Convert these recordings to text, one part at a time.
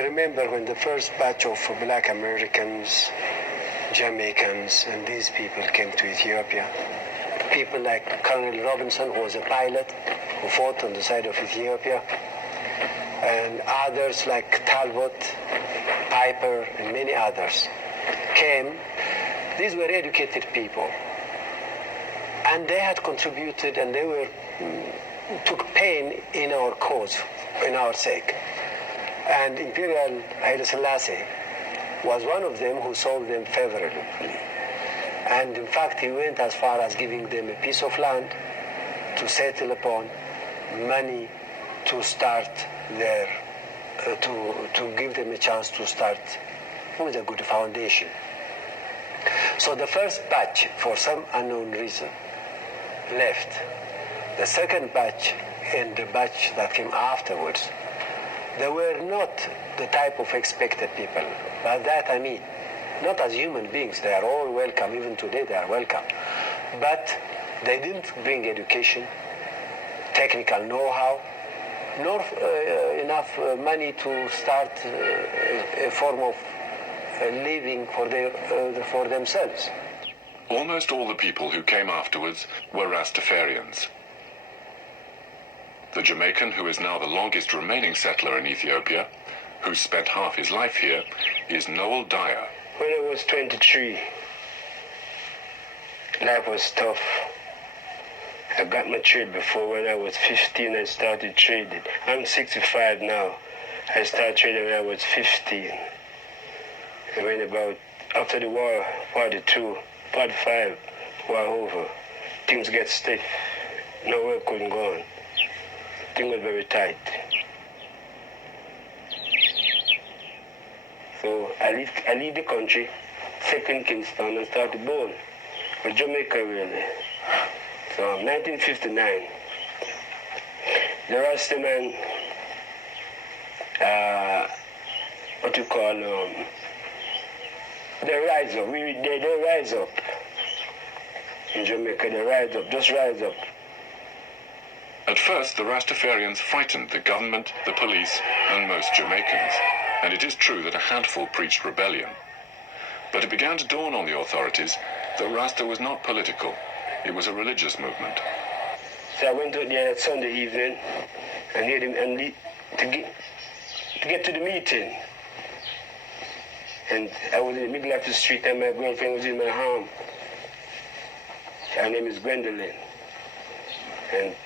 I remember when the first batch of black Americans, Jamaicans, and these people came to Ethiopia. People like Colonel Robinson, who was a pilot, who fought on the side of Ethiopia, and others like Talbot, Piper, and many others came. These were educated people, and they had contributed, and they took pain in our cause, in our sake. And Imperial Haile Selassie was one of them who saw them favorably. And in fact, he went as far as giving them a piece of land to settle upon, money to start their, to give them a chance to start with a good foundation. So the first batch, for some unknown reason, left. The second batch and the batch that came afterwards, they were not the type of expected people. By that I mean, not as human beings, they are all welcome, even today they are welcome. But they didn't bring education, technical know-how, nor enough money to start a form of living for themselves. Almost all the people who came afterwards were Rastafarians. The Jamaican who is now the longest remaining settler in Ethiopia, who spent half his life here, is Noel Dyer. When I was 23, life was tough. I got my trade before. When I was 15, I started trading. I'm 65 now. I started trading when I was 15. And when about, after the war, 42, 45, war over, things get stiff. Nowhere couldn't go on. Things were very tight. So I leave the country, settled in Kingston, and started born for Jamaica really. So 1959, the Rastaman, what you call, they rise up. They rise up in Jamaica. They rise up, just rise up. At first, the Rastafarians frightened the government, the police, and most Jamaicans. And it is true that a handful preached rebellion. But it began to dawn on the authorities that Rasta was not political. It was a religious movement. So I went out there that Sunday evening and heard him to get to the meeting. And I was in the middle of the street and my girlfriend was in my arm. Her name is Gwendolyn. And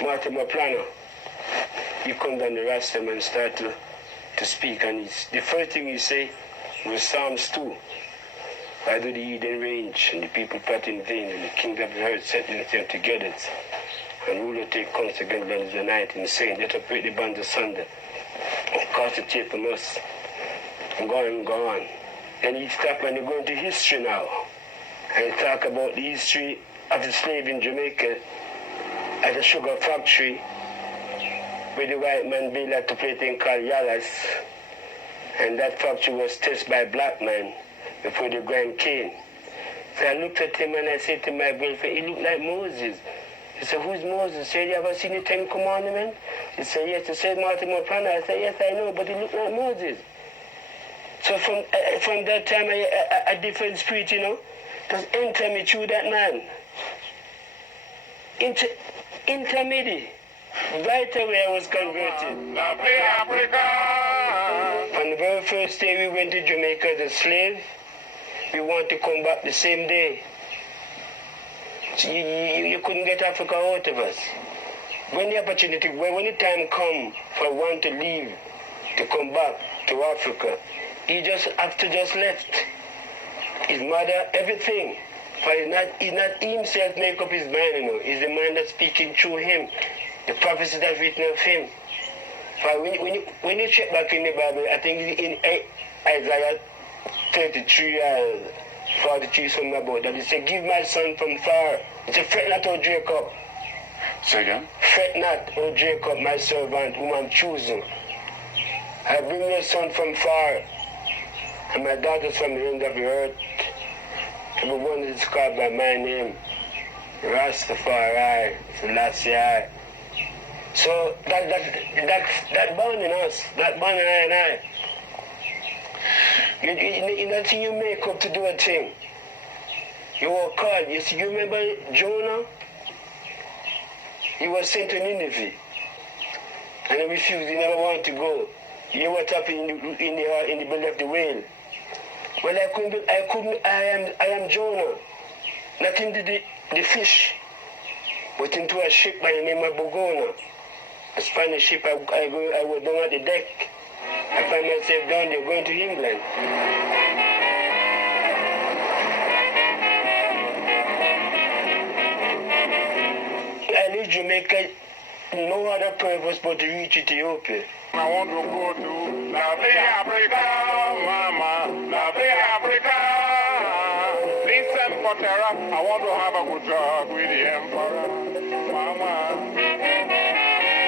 Mortimer Planno, he come down the Rastas and start to speak, and the first thing he say was Psalms 2. Why do the heathen range, and the people plot in vain, and the kings of the earth set themselves together, and ruler take consequence of the night, and saying, let us break the bands asunder, and cast the tape from us, and go on. Then he stop and he go into history now, and he talk about the history of the slave in Jamaica at a sugar factory, where the white man built a place thing called Yalas, and that factory was tested by black man before the Grand Cane. So I looked at him and I said to my girlfriend, he looked like Moses. He said, who's Moses? I said, you ever seen the 10 Commandments? He said, yes. He said, Mortimer Planno. I said, yes, I know, but he looked like Moses. So from that time, a different spirit, just enter me through that man. Intermediate. Right away I was converted. On the very first day we went to Jamaica as a slave, we want to come back the same day. So you couldn't get Africa out of us. When the opportunity, when the time come for one to leave, to come back to Africa, he just left. His mother, everything. For he's not himself make up his mind, It's the man that's speaking through him. The prophecy that's written of him. For when you check back in the Bible, I think it's in Isaiah 33 or 43, something about that. It says, give my son from far. It says, fret not, O Jacob. Say again? Fret not, O Jacob, my servant, whom I'm choosing. I bring your son from far, and my daughters from the end of the earth. Everyone is called by my name, Rastafari Selassie I. So that bond in us, that bond in I and I. In that thing you make up to do a thing. You work hard. You remember Jonah? He was sent to Nineveh. And he refused, he never wanted to go. He was up in the belly of the whale. Well, I am Jonah. Not into the fish, but into a ship by the name of Bogona. A Spanish ship, I was down at the deck. I find myself down there going to England. I leave Jamaica no other purpose but to reach Ethiopia. I want to go to Africa, Mama, Africa. Listen for terror, I want to have a good talk with the Emperor, Mama.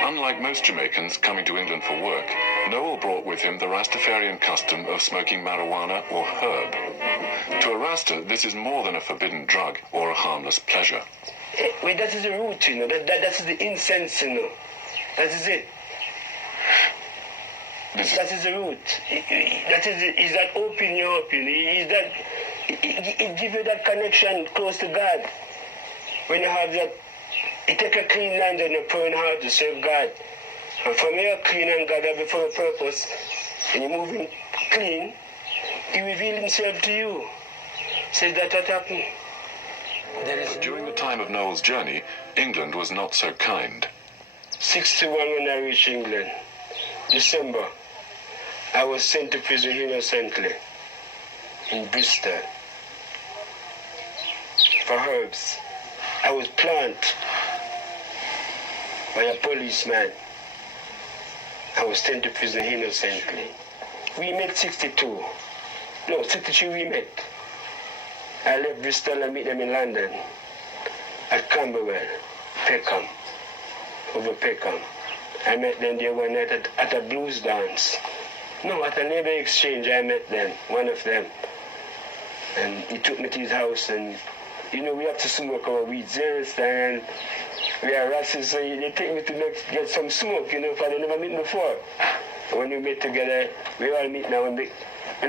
Unlike most Jamaicans coming to England for work, Noel brought with him the Rastafarian custom of smoking marijuana or herb. To a Rasta, this is more than a forbidden drug or a harmless pleasure. Wait, that is the root, you know. That is the incense, you know. That is it. That is the root. Is that open you up, you know. It gives you that connection close to God. When you have that, you take a clean land and you pour in hard to serve God. And from here, clean and God have it for a purpose. And you're moving clean, He reveals Himself to you. Says that happened. During the time of Noel's journey, England was not so kind. 61 when I reached England, December, I was sent to prison innocently in Bristol for herbs. I was planted by a policeman. I was sent to prison innocently. We met 62. No, 63 we met. I left Bristol and meet them in London at Camberwell, Peckham, over Peckham. I met them there one night at a blues dance. No, at a neighbor exchange I met them, one of them. And he took me to his house and, you know, we have to smoke our weeds, you understand? We are Rastas, so they take me to get some smoke, you know, for they never met before. And when we met together, we all meet now. We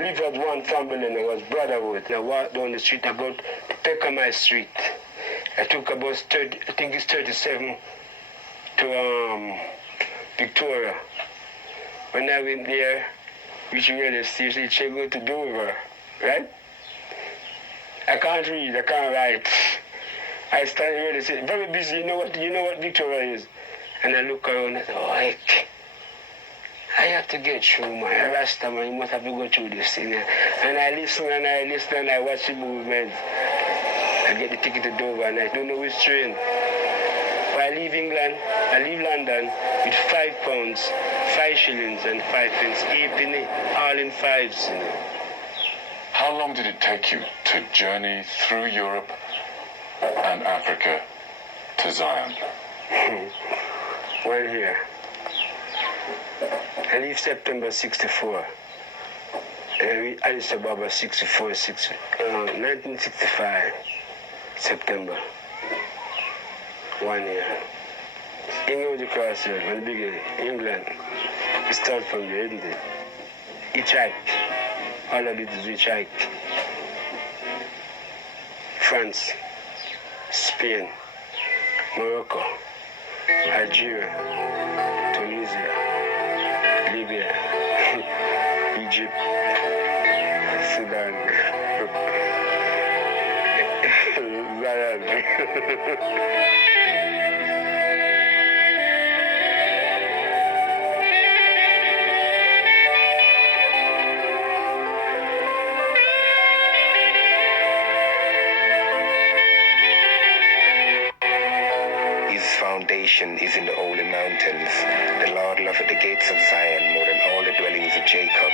lived at one turbulent, it was brotherhood. I walked down the street about Peckham Street. I took about 30, I think it's 37 to Victoria. When I went there, reaching the station, she go to Dover, right? I can't read, I can't write. I started really saying, very busy, you know what Victoria is? And I look around and oh, heck. I have to get through my Rasta, man. You must have to go through this thing. And I listen and I watch the movement. I get the ticket to Dover and I don't know which train. But I leave England, I leave London with £5, 5 shillings and 5 pence, 8 penny, all in fives, you know. How long did it take you to journey through Europe and Africa to Zion? 1 year. I leave September 64. And I reach Addis Ababa 1965, September. 1 year. England the crossroad, from the beginning. England. We start from the end. Hitchhiked. All of it is hitchhiked. France, Spain, Morocco, Algeria, Tunisia, Libya, Egypt, Sudan, foundation is in the holy mountains. The Lord loveth the gates of Zion more than all the dwellings of Jacob.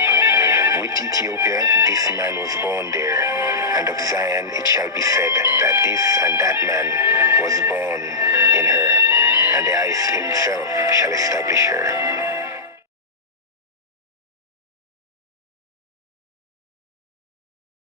With Ethiopia, this man was born there, and of Zion it shall be said that this and that man was born in her, and the Highest himself shall establish her.